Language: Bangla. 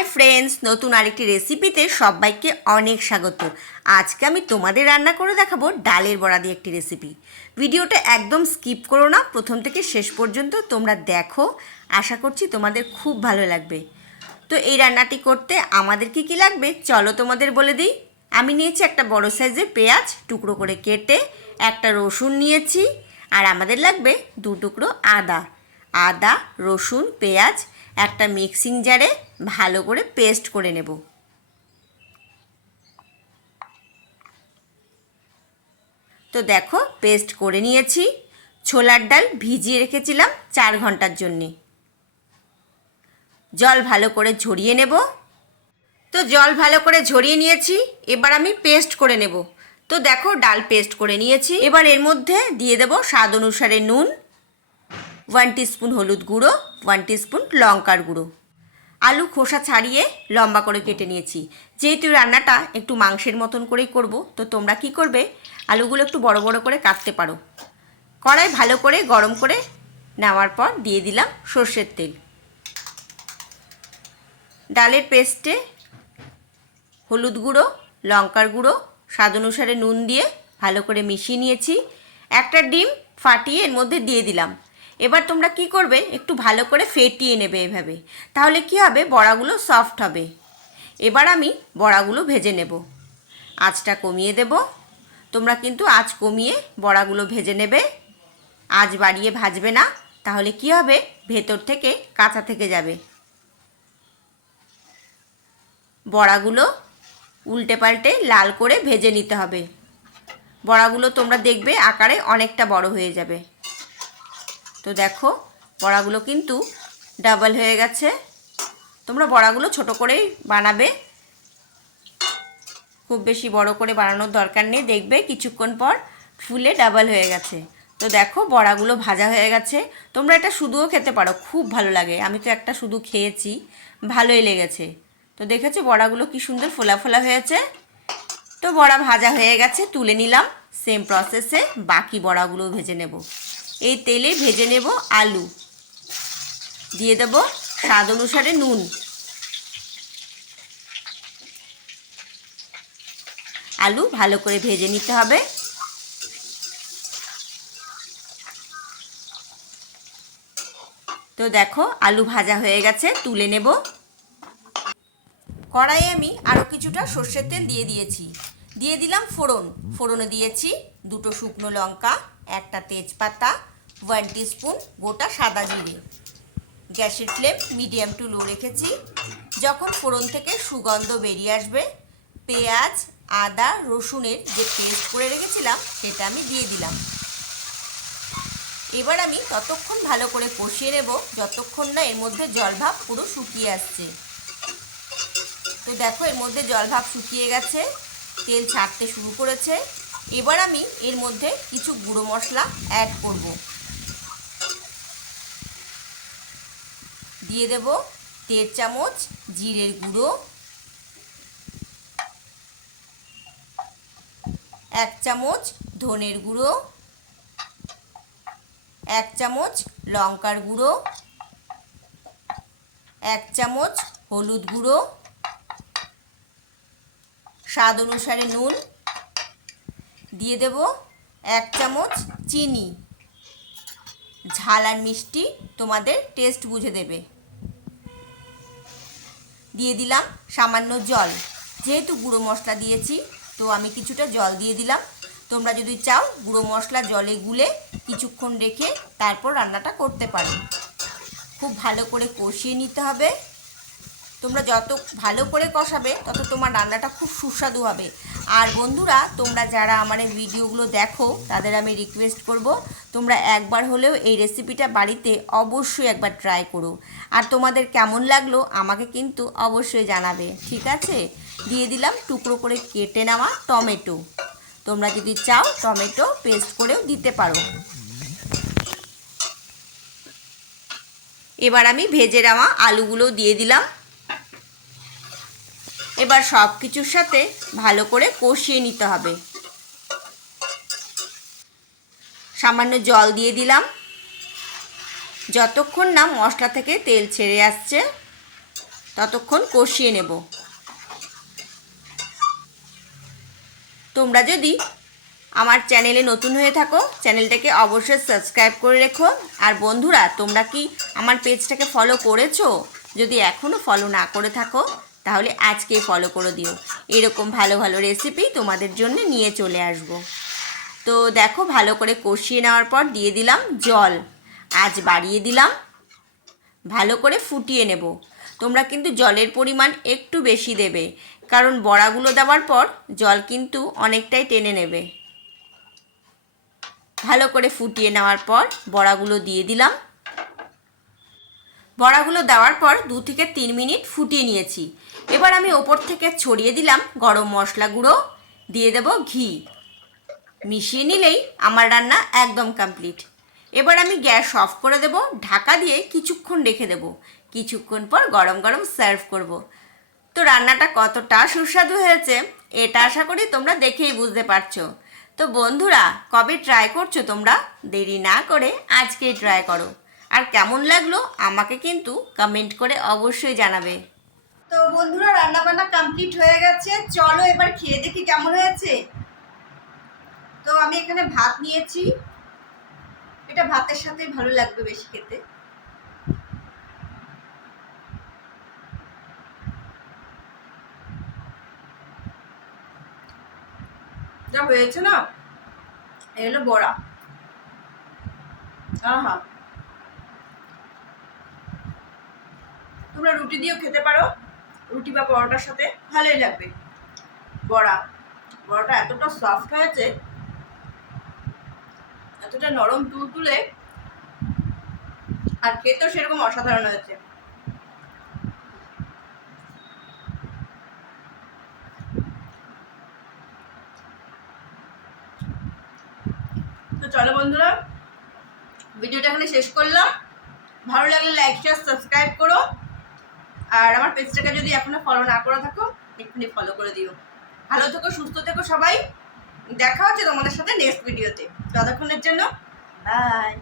হাই ফ্রেন্ডস, নতুন আরেকটি রেসিপিতে সবাইকে অনেক স্বাগত। আজকে আমি তোমাদের রান্না করে দেখাবো ডালের বড়া দিয়ে একটি রেসিপি। ভিডিওটা একদম স্কিপ করো না, প্রথম থেকে শেষ পর্যন্ত তোমরা দেখো। আশা করছি তোমাদের খুব ভালো লাগবে। তো এই রান্নাটি করতে আমাদের কি কি লাগবে? চলো তোমাদের বলে দিই। আমি নিয়েছি একটা বড় সাইজের পেঁয়াজ, টুকরো করে কেটে একটা রসুন নিয়েছি। আর আমাদের লাগবে দু টুকরো আদা। আদা, রসুন, পেঁয়াজ একটা মিক্সিং জারে ভালো করে পেস্ট করে নেব। তো দেখো, পেস্ট করে নিয়েছি। ছোলার ডাল ভিজিয়ে রেখেছিলাম চার ঘণ্টার জন্যে। জল ভালো করে ঝরিয়ে নেব। তো জল ভালো করে ঝরিয়ে নিয়েছি, এবার আমি পেস্ট করে নেব। তো দেখো, ডাল পেস্ট করে নিয়েছি। এবার এর মধ্যে দিয়ে দেব স্বাদ অনুসারে নুন। ওয়ান স্পুন হলুদ গুঁড়ো, ওয়ান স্পুন লঙ্কার গুঁড়ো। আলু খোসা ছাড়িয়ে লম্বা করে কেটে নিয়েছি। যেহেতু রান্নাটা একটু মাংসের মতন করেই করব, তো তোমরা কি করবে? আলুগুলো একটু বড় বড় করে কাটতে পারো। কড়াই ভালো করে গরম করে নেওয়ার পর দিয়ে দিলাম সর্ষের তেল। ডালের পেস্টে হলুদ গুঁড়ো, লঙ্কার গুঁড়ো, স্বাদ অনুসারে নুন দিয়ে ভালো করে মিশিয়ে নিয়েছি। একটা ডিম ফাটিয়ে এর মধ্যে দিয়ে দিলাম। এবার তোমরা কি করবে? একটু ভালো করে ফেটিয়ে নেবে এভাবে। তাহলে কি হবে? বড়াগুলো সফট হবে। এবার আমি বড়াগুলো ভেজে নেব। আঁচটা কমিয়ে দেব। তোমরা কিন্তু আঁচ কমিয়ে বড়াগুলো ভেজে নেবে। আঁচ বাড়িয়ে ভাজবে না। তাহলে কি হবে? ভেতর থেকে কাঁচা থেকে যাবে। বড়াগুলো উল্টে পাল্টে লাল করে ভেজে নিতে হবে। বড়াগুলো তোমরা দেখবে আকারে অনেকটা বড় হয়ে যাবে। তো দেখো, বড়াগুলো কিন্তু ডাবল হয়ে গেছে। তোমরা বড়াগুলো ছোট করেই বানাবে। খুব বেশি বড় করে বানানোর দরকার নেই। দেখবে কিছুক্ষণ পর ফুলে ডাবল হয়ে গেছে। তো দেখো, বড়াগুলো ভাজা হয়ে গেছে। তোমরা এটা শুধুও খেতে পারো, খুব ভালো লাগে। আমি তো একটা শুধু খেয়েছি, ভালোই লেগেছে। তো দেখেছ, বড়াগুলো কি সুন্দর ফোলা ফোলা হয়েছে। তো বড়া ভাজা হয়ে গেছে, তুলে নিলাম। সেম প্রসেসে বাকি বড়াগুলো ভেজে নেব। এই তেলে ভেজে নেব আলু। দিয়ে দেব স্বাদ অনুসারে নুন। আলু ভালো করে ভেজে নিতে হবে। তো দেখো, আলু ভাজা হয়ে গেছে, তুলে নেব। কড়াইয়ে আমি আরও কিছুটা সর্ষের তেল দিয়ে দিয়েছি। দিয়ে দিলাম ফোড়ন। ফোড়নে দিয়েছি দুটো শুকনো লঙ্কা, একটা তেজপাতা ওয়ান স্পুন গোটা সাদা জিরে। গ্যাসের ফ্লেম মিডিয়াম টু লো রেখেছি। যখন ফোড়ন থেকে সুগন্ধ বেরিয়ে আসবে, পেঁয়াজ, আদা, রসুনের যে পেস্ট করে রেখেছিলাম, সেটা আমি দিয়ে দিলাম। এবার আমি ততক্ষণ ভালো করে কষিয়ে নেব, যতক্ষণ না এর মধ্যে জলভাব পুরো শুকিয়ে আসছে। তো দেখো এর মধ্যে জলভাব শুকিয়ে গেছে, তেল ছাড়তে শুরু করেছে। এবার আমি এর মধ্যে কিছু গুঁড়ো মশলা অ্যাড করব। দিয়ে দেব দেড় চামচ জিরের গুঁড়ো, এক চামচ ধনের গুঁড়ো, এক চামচ লঙ্কার গুঁড়ো, এক চামচ হলুদ গুঁড়ো, স্বাদ অনুসারে নুন দিয়ে দেব, এক চামচ চিনি। ঝাল আর মিষ্টি তোমাদের টেস্ট বুঝে দেবে। দিয়ে দিলাম সামান্য জল। যেহেতু গুঁড়ো মশলা দিয়েছি, তো আমি কিছুটা জল দিয়ে দিলাম। তোমরা যদি চাও গুঁড়ো মশলা জলে গুলে কিছুক্ষণ রেখে তারপর রান্নাটা করতে পারো। খুব ভালো করে কষিয়ে নিতে হবে। তোমরা যত ভালো করে কষাবে, তত তোমার রান্নাটা খুব সুস্বাদু হবে। আর বন্ধুরা, তোমরা যারা আমার এই ভিডিওগুলো দেখো, তাদের আমি রিকোয়েস্ট করব, তোমরা একবার হলেও এই রেসিপিটা বাড়িতে অবশ্যই একবার ট্রাই করো। আর তোমাদের কেমন লাগল, আমাকে কিন্তু অবশ্যই জানাবে, ঠিক আছে? দিয়ে দিলাম টুকরো করে কেটে নেওয়া টমেটো। তোমরা যদি চাও, টমেটো পেস্ট করেও দিতে পারো। এবার আমি ভেজে নেওয়া আলুগুলো দিয়ে দিলাম। এবার সব কিছুর সাথে ভালো করে কষিয়ে নিতে হবে। সামান্য জল দিয়ে দিলাম। যতক্ষণ না মশলা থেকে তেল ছেড়ে আসছে, ততক্ষণ কষিয়ে নেব। তোমরা যদি আমার চ্যানেলে নতুন হয়ে থাকো, চ্যানেলটাকে অবশ্যই সাবস্ক্রাইব করে রেখো। আর বন্ধুরা, তোমরা কি আমার পেজটাকে ফলো করেছ? যদি এখনও ফলো না করে থাকো তাহলে আজকে ফলো করে দিও। এরকম ভালো ভালো রেসিপি তোমাদের জন্য নিয়ে চলে আসব। তো দেখো ভালো করে কষিয়ে নেওয়ার পর দিয়ে দিলাম জল। আজ বাড়িয়ে দিলাম। ভালো করে ফুটিয়ে নেব। তোমরা কিন্তু জলের পরিমাণ একটু বেশি দেবে। কারণ বড়াগুলো দেওয়ার পর জল কিন্তু অনেকটাই টেনে নেবে। ভালো করে ফুটিয়ে নেওয়ার পর বড়াগুলো দিয়ে দিলাম। বড়াগুলো দেওয়ার পর দু থেকে তিন মিনিট ফুটিয়ে নিয়েছি। এবার আমি ওপর থেকে ছড়িয়ে দিলাম গরম মশলা গুঁড়ো, দিয়ে দেব ঘি। মিশিয়ে নিলেই আমার রান্না একদম কমপ্লিট এবার আমি গ্যাস অফ করে দেব, ঢাকা দিয়ে কিছুক্ষণ রেখে দেব। কিছুক্ষণ পর গরম গরম সার্ভ করব। তো রান্নাটা কতটা সুস্বাদু হয়েছে, এটা আশা করি তোমরা দেখেই বুঝতে পারছ। তো বন্ধুরা, কবে ট্রাই করছ তোমরা? দেরি না করে আজকেই ট্রাই করো। আর কেমন লাগল আমাকে কিন্তু কমেন্ট করে অবশ্যই জানাবে। তো বন্ধুরা রান্না বান্না কমপ্লিট হয়ে গেছে। চলো এবার খেয়ে দেখি কেমন হয়েছে। তো আমি এখানে ভাত নিয়েছি। এটা ভাতের সাথে ভালো লাগবে বেশি খেতে। যা হয়েছে না? এ হলো বড়া। আহা। তোমরা রুটি দিয়েও খেতে পারো। রুটি বা পরোটার সাথে ভালোই লাগবে। বড়া। বড়াটা এতটা সফট হয়েছে, এতটা নরম তুলতুলে, আর খেতেও সেরকম অসাধারণ হয়েছে। তো চলো বন্ধুরা, ভিডিওটা এখানে শেষ করলাম। ভালো লাগলে লাইক শেয়ার সাবস্ক্রাইব করো। আর আমার পেজটাকে যদি এখনও ফলো না করে থাকো, এক্ষুনি ফলো করে দিও। ভালো থেকো, সুস্থ থেকো সবাই। দেখা হচ্ছে তোমাদের সাথে নেক্সট ভিডিওতে ততক্ষণের জন্য বাই